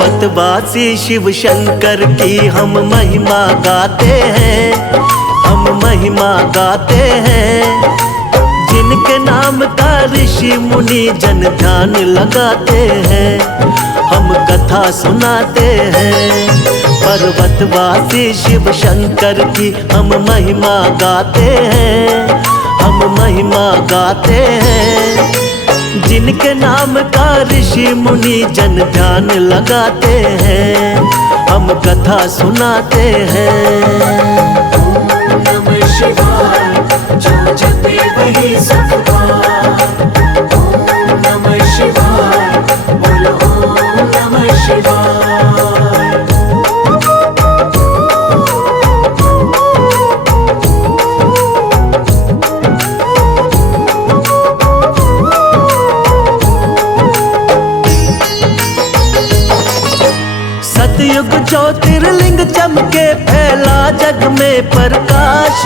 पर्वतवासी शिव शंकर की हम महिमा गाते हैं, हम महिमा गाते हैं। जिनके नाम का ऋषि मुनि जन ध्यान लगाते हैं, हम कथा सुनाते हैं। पर्वतवासी शिव शंकर की हम महिमा गाते हैं, हम महिमा गाते हैं। जिनके नाम का ऋषि मुनि जन ध्यान लगाते हैं, हम कथा सुनाते हैं। ओम नमः शिवाय, जो जपे वही सफल। ओम नमः शिवाय, बोलो ओम नमः शिवाय। सतयुग ज्योतिर्लिंग चमके फैला जग में प्रकाश।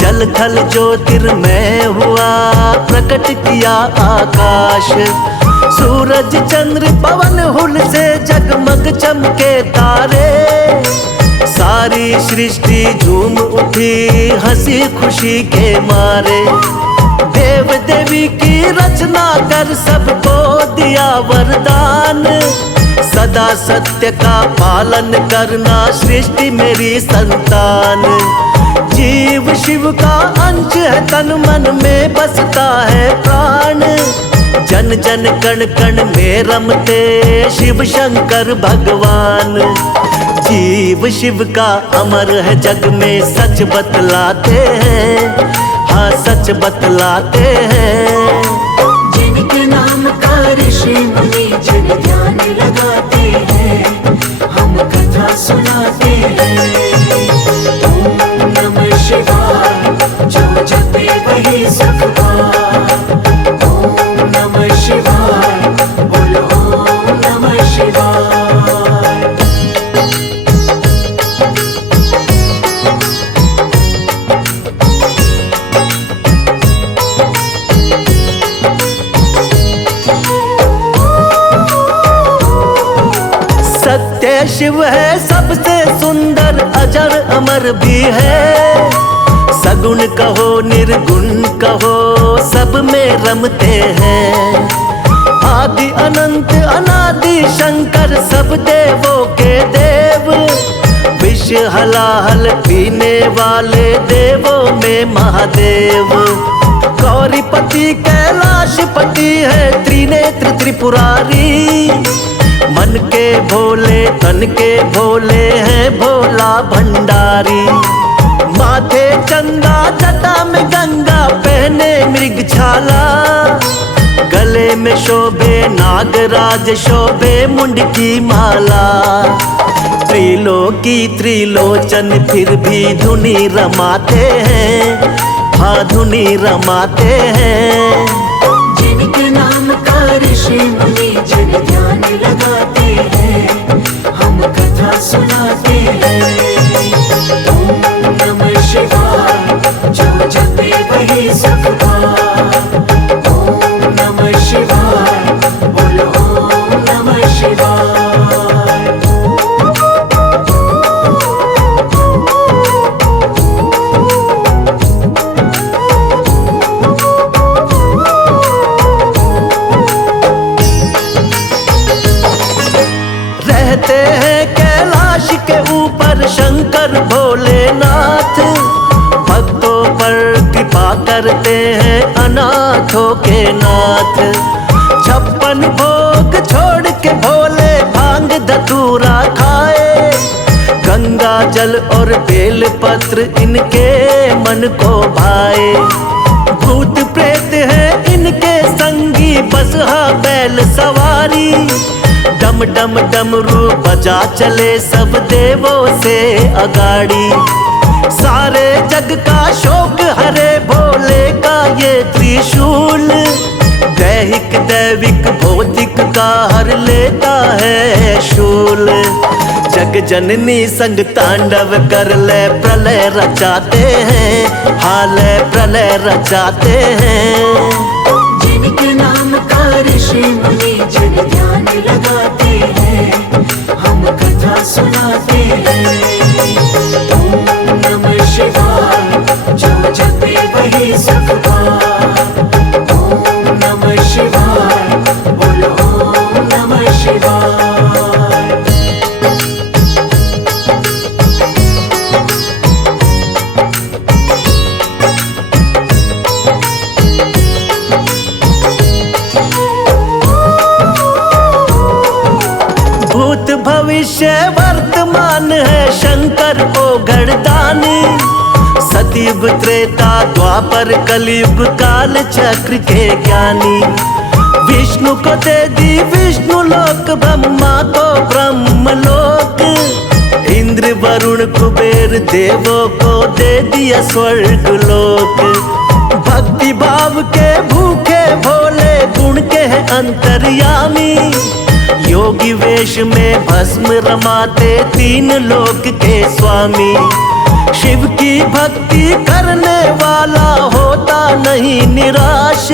जल थल ज्योतिर्मय हुआ प्रकट किया आकाश। सूरज चंद्र पवन हुल से जगमग चमके तारे। सारी सृष्टि झूम उठी हंसी खुशी के मारे। देव देवी की रचना कर सबको दिया वरदान। सदा सत्य का पालन करना सृष्टि मेरी संतान। जीव शिव का अंश है, तन मन में बसता है प्राण। जन जन कण कण में रमते शिव शंकर भगवान। जीव शिव का अमर है जग में, सच बतलाते हैं, हाँ सच बतलाते हैं। जिनके नाम का ऋषि मुनि जन ध्यान लगाते हैं, हम कथा सुनाते हैं। ओम नमः शिवाय, जो जपे वही सफल। ओम नमः शिवाय, बोलो ओम नमः शिवाय। सत्य शिव है सबसे सुंदर, अजर अमर भी है। सगुण कहो निर्गुण कहो सब में रमते हैं। आदि अनंत अनादि शंकर सब देवों के देव। विष हलाहल पीने वाले देवों में महादेव। गौरीपति कैलाशपति है, त्रिनेत्र त्रिपुरारी। मन के भोले तन के भोले हैं भोला भंडारी। माथे चंदा जटा में गंगा पहने मृग छाला। गले में शोभे नागराज शोभे मुंड की माला। त्रिलोकी त्रिलोचन फिर भी धुनी रमाते हैं, हाँ धुनी रमाते हैं। जिनके नाम का ऋषि मुनि जन ध्यान लगाते हैं, हम कथा सुनाते हैं। ओम नमः शिवाय, जो जपे वही सफल। ओम नमः शिवाय, बोलो ओम नमः शिवाय। रहते हैं कैलाश के ऊपर शंकर भोलेनाथ। भक्तों पर कृपा करते हैं अनाथों के नाथ। 56 भोग छोड़ के भोले भांग धतूरा खाए। गंगा जल और बेल पत्र इनके मन को भाए। भूत प्रेत है इनके संगी, बसहा बैल सवारी। डम डम डमरू बजा चले सब देवों से अगाड़ी। सारे जग का शोक हरे भोले का ये त्रिशूल। दैहिक दैविक भौतिक का हर लेता है शूल। जग जननी संग तांडव कर ले प्रलय रचाते हैं, हाल प्रलय रचाते हैं। जिनके नाम का ऋषि मुनि जन ध्यान लगाते हैं, शिवाय, बोलो ओम नमः शिवाय। भूत भविष्य वर्तमान है शंकर को घड़दानी। सतयुग त्रेता द्वापर कलयुग काल चक्र के ज्ञानी। विष्णु को दे दी विष्णु लोक, ब्रह्मा को ब्रह्म लोक। इंद्र वरुण कुबेर देवों को दे दिया स्वर्ग लोक। भक्ति भाव के भूखे भोले गुण के हैं अंतर्यामी। योगी वेश में भस्म रमाते तीन लोक के स्वामी। शिव की भक्ति करने वाला होता नहीं निराश।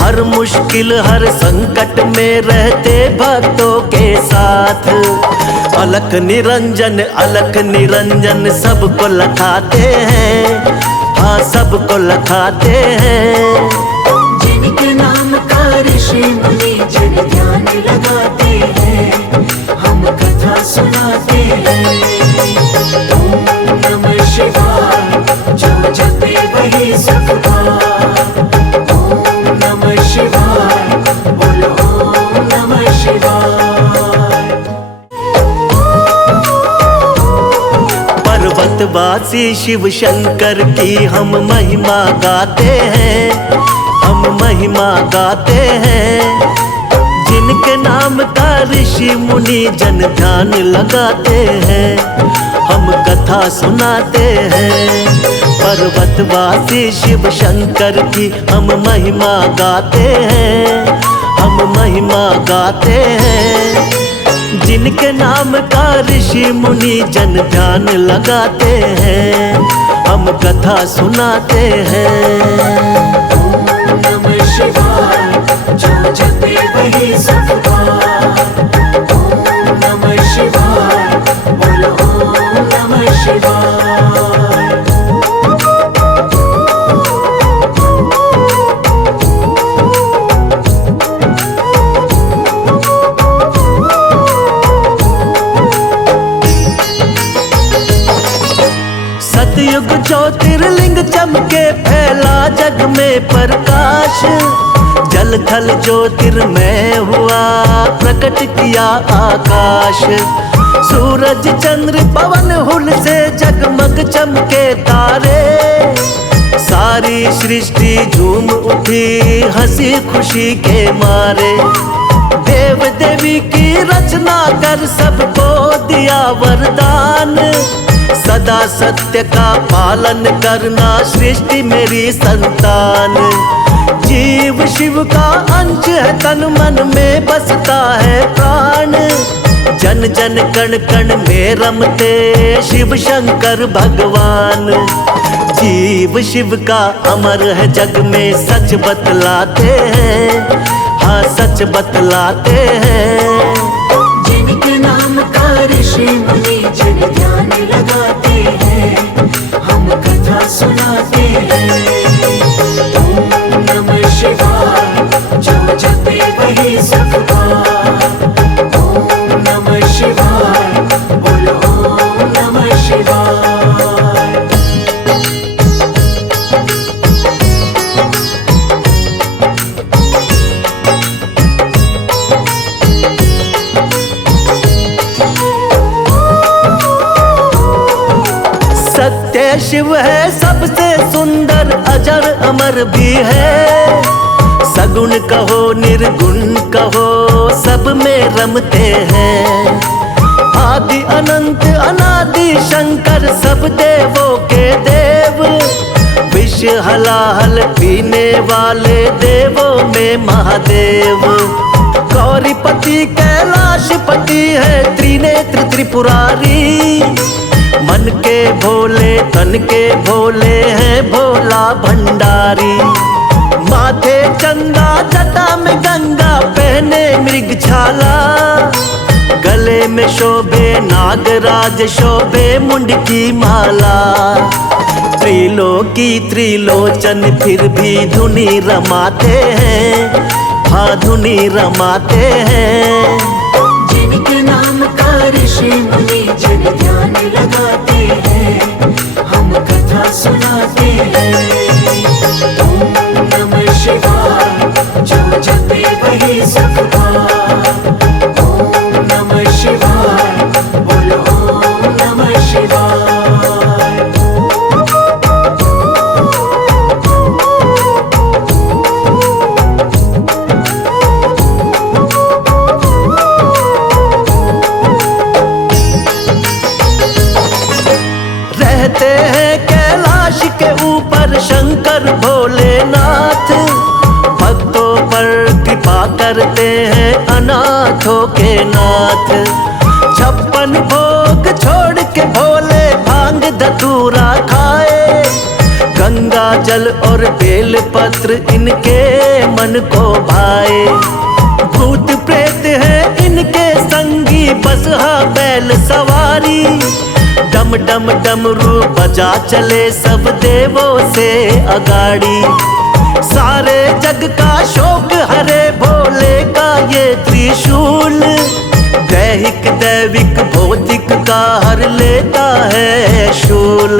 हर मुश्किल हर संकट में रहते भक्तों के साथ। अलख निरंजन सबको लखाते हैं, हाँ सबको लखाते हैं। जिनके नाम का ऋषि मुनि जन ध्यान लगाते हैं, हम कथा सुनाते हैं। ओम नमः शिवाय, जो जपे वही सुख पाए। ओम नमः शिवाय, बोलो ओम नमः शिवाय। पर्वतवासी शिव शंकर की हम महिमा गाते हैं, हम महिमा गाते हैं। जिनके नाम का ऋषि मुनि जन ध्यान लगाते हैं, हम कथा सुनाते हैं। पर्वतवासी शिव शंकर की हम महिमा गाते हैं, हम महिमा गाते हैं। जिनके नाम का ऋषि मुनि जन ध्यान लगाते हैं, हम कथा सुनाते हैं। नमः शिवाय, जो जपे वही सुख पाए। ओम नमः शिवाय, बोलो ओम नमः शिवाय। सतयुग ज्योतिर्लिंग चमके फैला जग में प्रकाश। जल थल ज्योतिर्मय हुआ प्रकट किया आकाश। सूरज चंद्र पवन हुल से जगमग चमके तारे। सारी सृष्टि झूम उठी हंसी खुशी के मारे। देव देवी की रचना कर सबको दिया वरदान। सदा सत्य का पालन करना सृष्टि मेरी संतान। जीव शिव का अंश है, तन मन में बसता है प्राण। जन जन कण कण में रमते शिव शंकर भगवान। जीव शिव का अमर है जग में सच बतलाते हैं, हाँ सच बतलाते हैं। जिनके नाम का ऋषि मुनि जन ध्यान लगाते हैं, हम कथा सुनाते हैं। ओम नमः शिवाय, जो जपे वही सुख पाए। ओम नमः शिवाय, बोलो ओम नमः शिवाय। सत्य शिव है सबसे सुंदर, अजर अमर भी है। सगुण कहो निर्गुण कहो सब में रमते हैं। आदि अनंत अनादि शंकर सब देवों के देव। विष हलाहल पीने वाले देवों में महादेव। गौरीपति कैलाशपति है त्रिनेत्र त्रिपुरारी। मन के भोले तन के भोले हैं भोला भंडारी। माथे चंदा जटा में गंगा पहने मृग छाला। गले में शोभे नागराज शोभे मुंड की माला। त्रिलोकी त्रिलोचन फिर भी धुनी रमाते हैं, धुनी रमाते हैं। जिनके नाम का ऋषि मुनि जन ध्यान लगाते हैं, हम कथा सुनाते हैं। ओम नमः शिवाय, जो जपे वही सुख पाए। ओम नमः शिवाय, बोलो ओम नमः शिवाय। रहते हैं कैलाश के ऊपर शंकर भोलेनाथ, भक्तों पर कृपा करते हैं अनाथों के नाथ। 56 भोग छोड़ के भोले भांग धतूरा खाए, गंगा जल और बेल पत्र इनके मन को भाए। भूत प्रेत है इनके संगी, बसहा बैल सवारी, डम डम डमरू बजा चले सब देवों से अगाड़ी। सारे जग का शोक हरे भोले का ये त्रिशूल, दैहिक दैविक भौतिक का हर लेता है शूल।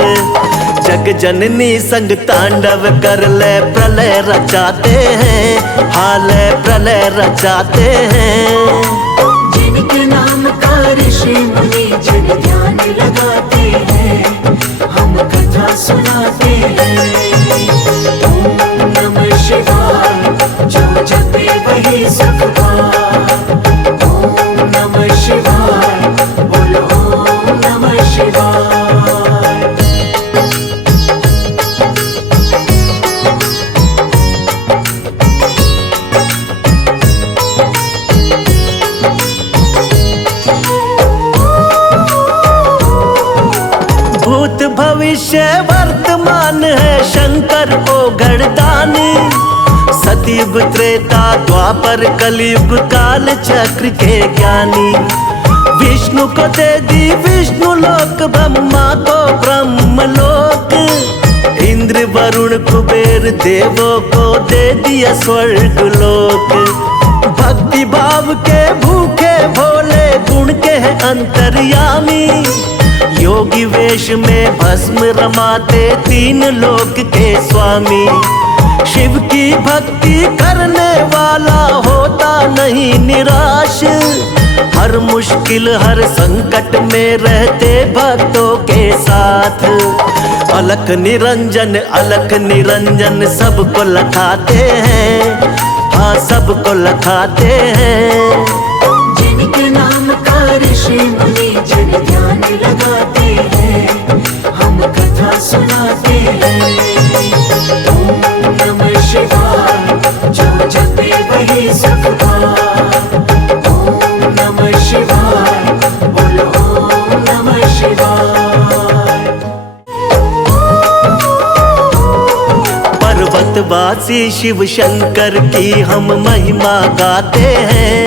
जग जननी संग तांडव कर ले प्रलय रचाते हैं, हाल प्रलय रचाते हैं। जिनके नाम का ऋषि मुनि जन ध्यान लगाते हैं, हम कथा सुनाते हैं। ओम नमः शिवाय, जो जपे वही सुख पाए। ओम नमः शिवाय, बोलो ओम नमः शिवाय। भूत भविष्य वर्तमान है शंकर को घड़दानी। सतयुग त्रेता द्वापर कलयुग काल चक्र के ज्ञानी। विष्णु को दे दी विष्णु लोक, ब्रह्मा को ब्रह्म लोक, इंद्र वरुण कुबेर देवों को दे दिया स्वर्ग लोक। भक्ति भाव के भूखे भोले गुण के हैं अंतर्यामी, योगी वेश में भस्म रमाते तीन लोक के स्वामी। शिव की भक्ति करने वाला होता नहीं निराश, हर मुश्किल हर संकट में रहते भक्तों के साथ। अलख निरंजन सबको लखाते हैं, हाँ सबको लखाते हैं। जिनके नाम का ऋषि मुनि जन ध्यान लगाते हैं, हम कथा सुनाते हैं। ओम नमः शिवाय, जो जपे वही सुख पाए। ओम नमः शिवाय, बोलो ओम नमः शिवाय। पर्वतवासी शिव शंकर की हम महिमा गाते हैं,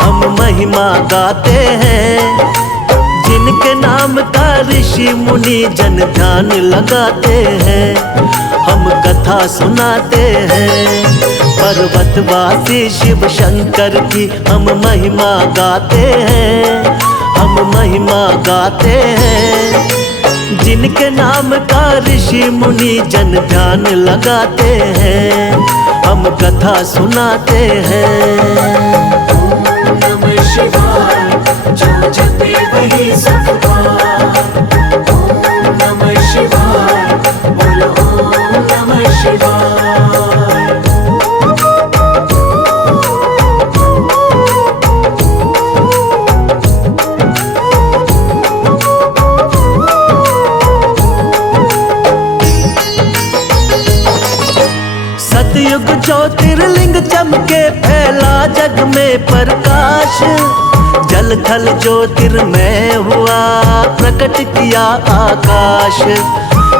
हम महिमा गाते हैं। जिनके नाम का ऋषि मुनि जन ध्यान लगाते हैं, हम कथा सुनाते हैं। पर्वतवासी शिव शंकर की हम महिमा गाते हैं, हम महिमा गाते हैं। जिनके नाम का ऋषि मुनि जन ध्यान लगाते हैं, हम कथा सुनाते हैं। ओम नमः शिवाय, जो जपे वही सुख पाए। ओम नमः शिवाय, बोलो ओम नमः शिवाय। सतयुग ज्योतिर्लिंग चमके फैला जग में प्रकाश, जल थल ज्योतिर्मय हुआ प्रकट किया आकाश।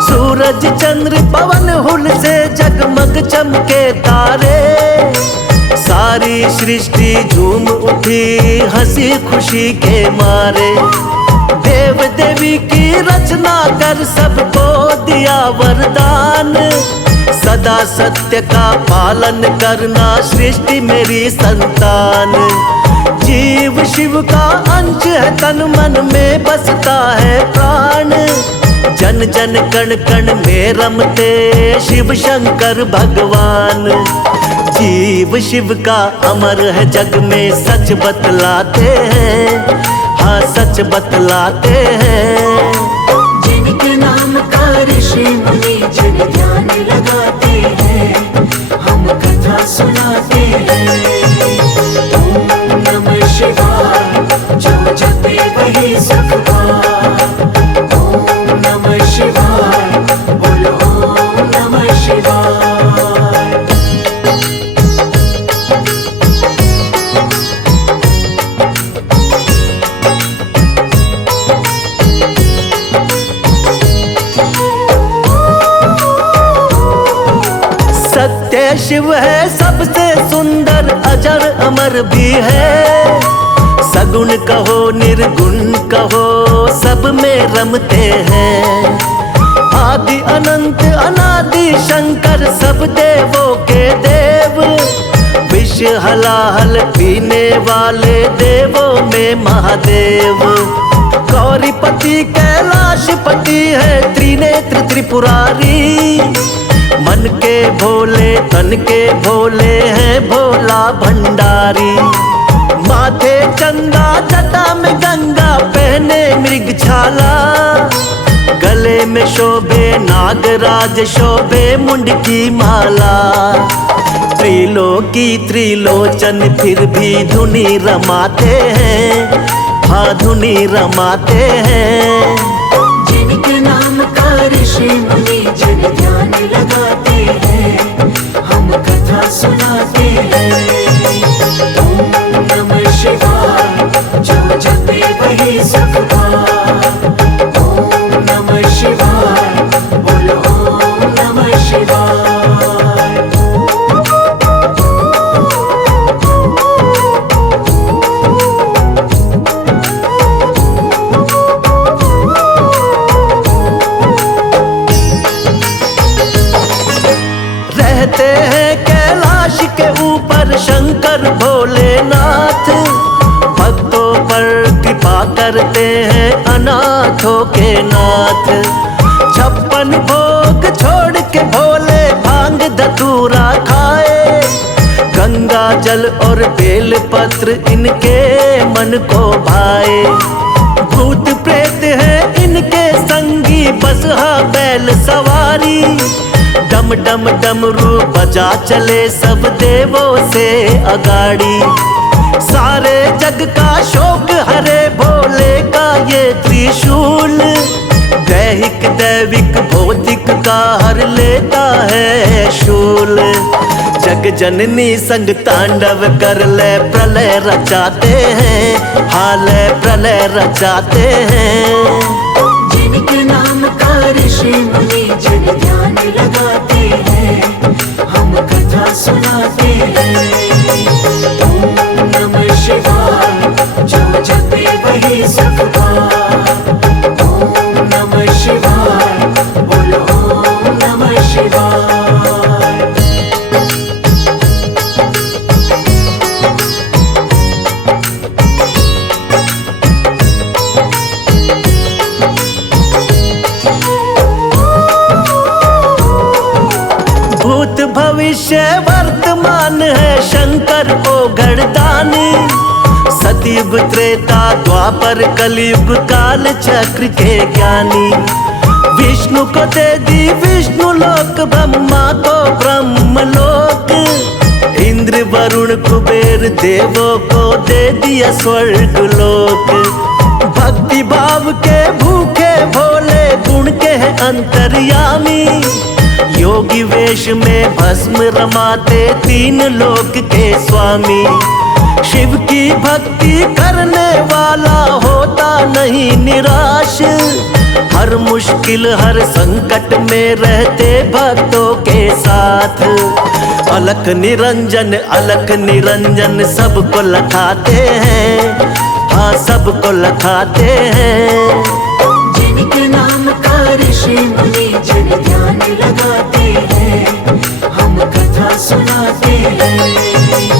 सूरज चंद्र पवन हुल से जगमग चमके तारे, सारी सृष्टि झूम उठी हंसी खुशी के मारे। देव देवी की रचना कर सबको दिया वरदान, सदा सत्य का पालन करना सृष्टि मेरी संतान। जीव शिव का अंश है, तन मन में बसता है प्राण। जन जन कण कण में रमते शिव शंकर भगवान। जीव शिव का अमर है जग में, सच बतलाते हैं, हाँ सच बतलाते हैं। जिनके नाम का ऋषि मुनि जन ध्यान लगाते हैं, हम कथा सुनाते हैं। ओम नमः शिवाय, जो जपे वही सुख पाए। ओम नमः शिवाय, बोलो ओम नमः शिवाय। सत्य शिव है सबसे सुंदर, अजर अमर भी है। सगुण कहो निर्गुण कहो, सब में रमते हैं। आदि अनंत अनादि शंकर, सब देवों के देव। विष हलाहल पीने वाले देवों में महादेव। गौरीपति कैलाशपति है, त्रिनेत्र त्रिपुरारी। मन के भोले तन के भोले हैं भोला भंडारी। माथे चंदा जटा में गंगा, पहने मृग छाला। गले में शोभे नागराज, शोभे मुंड की माला। त्रिलोकी त्रिलोचन फिर भी धुनी रमाते हैं, हाँ धुनी रमाते हैं। जिनके नाम का ऋषि मुनि जन ध्यान लगाते हैं, हम कथा सुनाते हैं। ओम नमः शिवाय, जो जपे वही सुख पाए। ओम नमः शिवाय, बोलो ओम नमः शिवाय। रहते हैं कैलाश के ऊपर शंकर भोलेनाथ। भक्तों पर कृपा करते हैं अनाथों के नाथ। 56 भोग छोड़ के भोले भांग धतूरा खाए। गंगा जल और बेल पत्र इनके मन को भाए। भूत प्रेत है इनके संगी, बसहा बैल सवारी। डम डम डमरू बजा चले सब देवों से अगाड़ी। सारे जग का शोक हरे भोले का ये त्रिशूल। दैहिक दैविक भौतिक का हर लेता है शूल। जग जननी संग तांडव कर ले प्रलय रचाते हैं, हाल प्रलय रचाते हैं। जिनके नाम का ऋषि मुनि जन ध्यान लगाते हैं, हम कथा सुनाते हैं। ओम नमः शिवाय, जो जपे वही सुख पाए। ओम नमः शिवाय, बोलो ओम नमः शिवाय। भूत भविष्य वर्तमान है शंकर ओ घड़दानी। सतयुग त्रेता द्वापर कलयुग काल चक्र के ज्ञानी। विष्णु को दे दी विष्णु लोक, ब्रह्मा को ब्रह्म लोक। इंद्र वरुण कुबेर देवों को दे दिया स्वर्ग लोक। भक्ति भाव के भूखे भोले, गुण के हैं अंतर्यामी। योगी वेश में भस्म रमाते, तीन लोक के स्वामी। शिव की भक्ति करने वाला होता नहीं निराश। हर मुश्किल हर संकट में रहते भक्तों के साथ। अलख निरंजन सबको लखाते हैं, हाँ सबको लखाते हैं। जिनके नाम का ऋषि मुनि जन ध्यान लगाते हैं, सुनाते हैं।